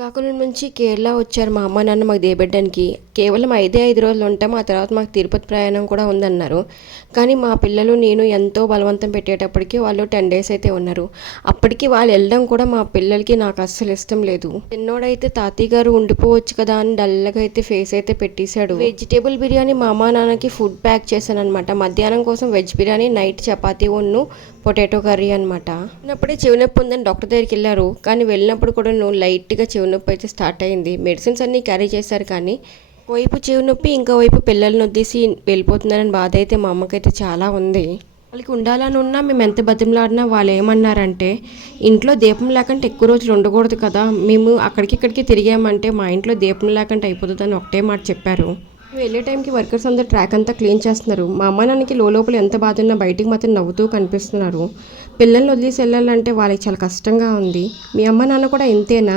శ్రీకాకుళం నుంచి కేరళ వచ్చారు మా అమ్మ నాన్న మాకు దేబెట్టడానికి కేవలం ఐదే ఐదు రోజులు ఉంటాం ఆ తర్వాత మాకు తిరుపతి ప్రయాణం కూడా ఉందన్నారు. కానీ మా పిల్లలు నేను ఎంతో బలవంతం పెట్టేటప్పటికి వాళ్ళు టెన్ డేస్ అయితే ఉన్నారు. అప్పటికి వాళ్ళు వెళ్ళడం కూడా మా పిల్లలకి నాకు అస్సలు ఇష్టం లేదు. చిన్నోడైతే తాతయ్య గారు ఉండిపోవచ్చు కదా అని డల్గా అయితే ఫేస్ అయితే పెట్టేశాడు. వెజిటేబుల్ బిర్యానీ మా అమ్మ నాన్నకి ఫుడ్ ప్యాక్ చేశాను అనమాట మధ్యాహ్నం కోసం వెజ్ బిర్యానీ నైట్ చపాతీ ఉన్ను పొటాటో కర్రీ అనమాట అప్పుడే చెవినొప్పి ఉందని డాక్టర్ దగ్గరికి వెళ్ళారు. కానీ వెళ్ళినప్పుడు కూడా నువ్వు లైట్గా చెవి నొప్పి అయితే స్టార్ట్ అయింది. మెడిసిన్స్ అన్నీ క్యారీ చేశారు కానీ వైపు చెవి నొప్పి ఇంకో వైపు పిల్లల్ని వదిలేసి వెళ్ళిపోతున్నారని బాధ అయితే మా అమ్మకైతే చాలా ఉంది. వాళ్ళకి ఉండాలని ఉన్నా మేము ఎంత బతిమలాడినా వాళ్ళు ఏమన్నారంటే ఇంట్లో దీపం లేకుంటే ఎక్కువ రోజులు ఉండకూడదు కదా మేము అక్కడికి ఇక్కడికి తిరిగామంటే మా ఇంట్లో దీపం లేకుండా అయిపోతుందని ఒకటే మాట చెప్పారు. వెళ్ళే టైంకి వర్కర్స్ అందరు ట్రాక్ అంతా క్లీన్ చేస్తున్నారు. మా అమ్మ నాన్నకి లోపల ఎంత బాధ ఉన్నా బయటికి మాత్రం నవ్వుతూ కనిపిస్తున్నారు. పిల్లల్ని వదిలేసి వెళ్ళాలంటే వాళ్ళకి చాలా కష్టంగా ఉంది. మీ అమ్మ నాన్న కూడా ఇంతేనా?